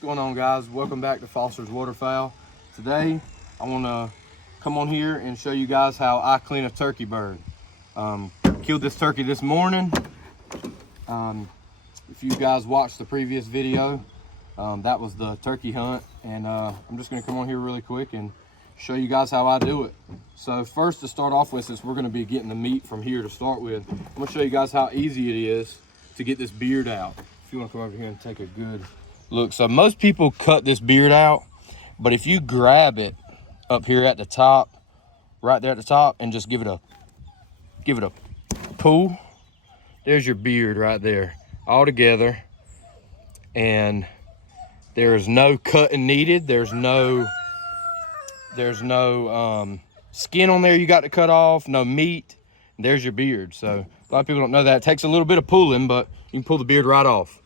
going on, guys? Welcome back to Foster's Waterfowl. Today I want to come on here and show you guys how I clean a turkey bird. Killed this turkey this morning. If you guys watched the previous video, that was the turkey hunt, and I'm just going to come on here really quick and show you guys how I do it. So first, to start off with, since we're going to be getting the meat from here to start with, I'm going to show you guys how easy it is to get this beard out. If you want to come over here and take a good look. So most people cut this beard out, but if you grab it up here at the top, right there at the top, and just give it a pull, there's your beard right there, all together. And there's no cutting needed. There's no skin on there you got to cut off, no meat. There's your beard. So a lot of people don't know that. It takes a little bit of pulling, but you can pull the beard right off.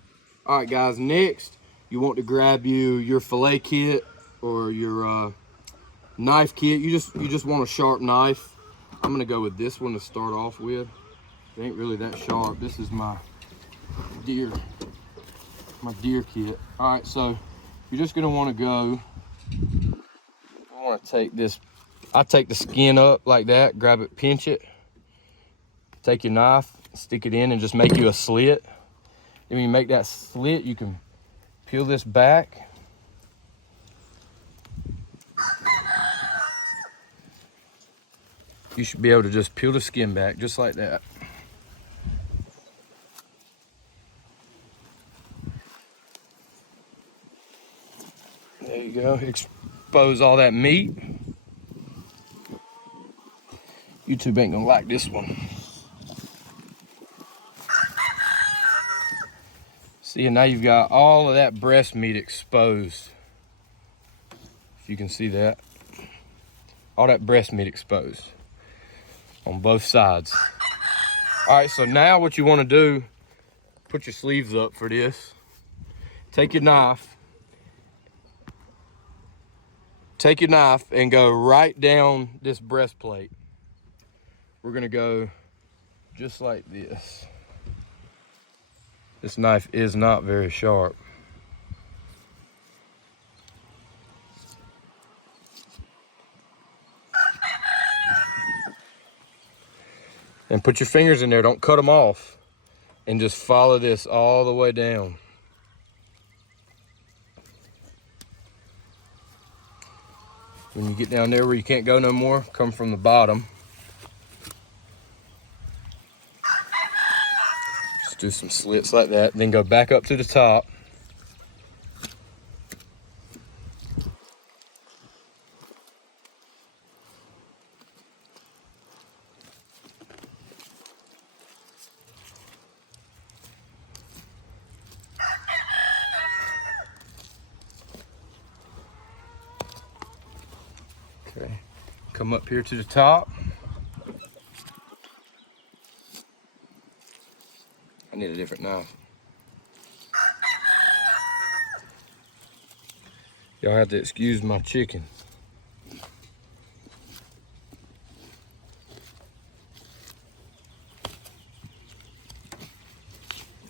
All right, guys, next you want to grab your fillet kit or your knife kit. You just want a sharp knife. I'm gonna go with this one to start off with. It ain't really that sharp. This is my deer kit. All right, so you're just gonna want to go. I want to take this. I take the skin up like that. Grab it, pinch it. Take your knife, stick it in, and just make you a slit. Then when you make that slit, you can peel this back. You should be able to just peel the skin back just like that. There you go. Expose all that meat. YouTube ain't gonna like this one. See, and now you've got all of that breast meat exposed. If you can see that. All that breast meat exposed on both sides. All right, so now what you want to do, put your sleeves up for this. Take your knife and go right down this breastplate. We're gonna go just like this. This knife is not very sharp. And put your fingers in there, don't cut them off. And just follow this all the way down. When you get down there where you can't go no more, come from the bottom. Just do some slits like that, then go back up to the top. Okay, come up here to the top. I need a different knife. Y'all have to excuse my chicken.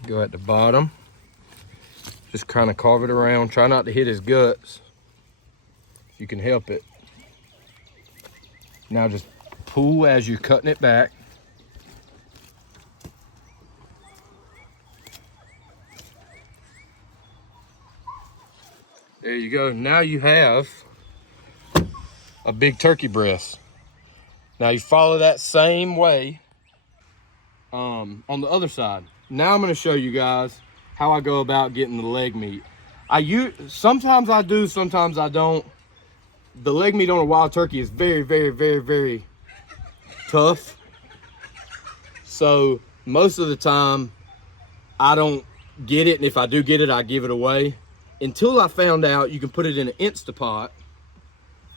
Go at the bottom. Just kind of carve it around. Try not to hit his guts if you can help it. Now just pull as you're cutting it back. There you go. Now you have a big turkey breast. Now you follow that same way on the other side. Now I'm going to show you guys how I go about getting the leg meat. Sometimes I do, sometimes I don't. The leg meat on a wild turkey is very, very, very, very tough. So most of the time I don't get it, and if I do get it, I give it away. Until I found out you can put it in an Instapot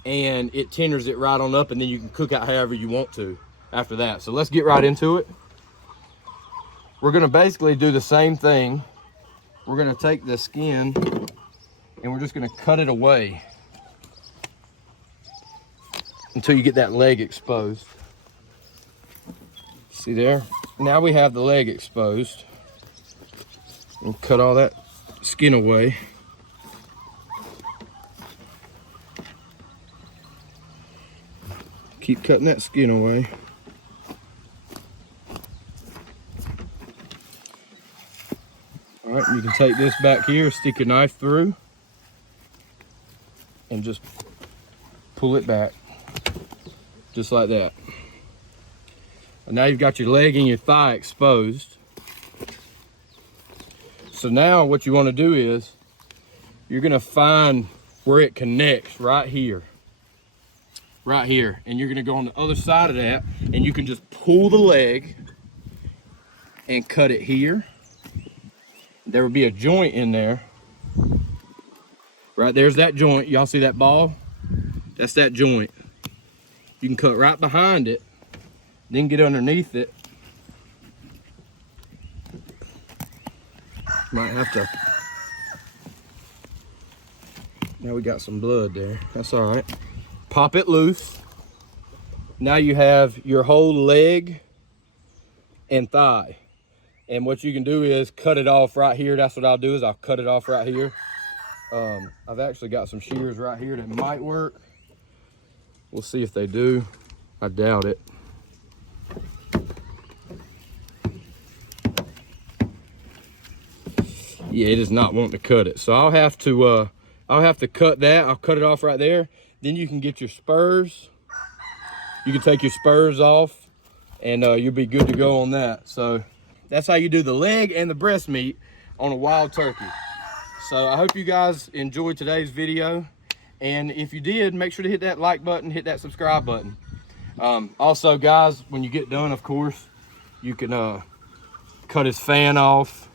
and it tenders it right on up, and then you can cook out however you want to after that. So let's get right into it. We're gonna basically do the same thing. We're gonna take the skin and we're just gonna cut it away until you get that leg exposed. See there? Now we have the leg exposed. We'll cut all that skin away. Keep cutting that skin away. All right, you can take this back here, stick your knife through, and just pull it back, just like that. And now you've got your leg and your thigh exposed. So now what you want to do is, you're gonna find where it connects right here. Right here. And you're gonna go on the other side of that, and you can just pull the leg and cut it here. There will be a joint in there. Right there's that joint. Y'all see that ball? That's that joint. You can cut right behind it, then get underneath it. Might have to. Now we got some blood there. That's all right. Pop it loose. Now you have your whole leg and thigh. And what you can do is cut it off right here. That's what I'll do, is I'll cut it off right here. I've actually got some shears right here that might work. We'll see if they do. I doubt it. Yeah, it is not wanting to cut it. So I'll have to cut that. I'll cut it off right there. Then you can get your spurs. You can take your spurs off, and you'll be good to go on that. So that's how you do the leg and the breast meat on a wild turkey. So I hope you guys enjoyed today's video. And if you did, make sure to hit that like button, hit that subscribe button. Also, guys, when you get done, of course, you can cut his fan off.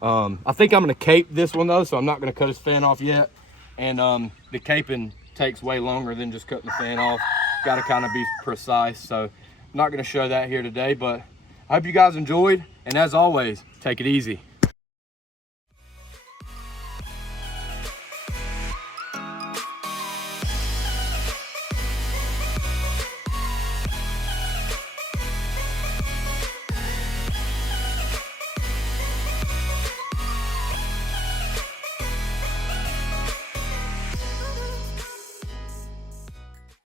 I think I'm gonna cape this one though, so I'm not gonna cut his fan off yet. And the caping takes way longer than just cutting the fan off. Gotta kind of be precise, so I'm not gonna show that here today, but I hope you guys enjoyed, and as always, take it easy.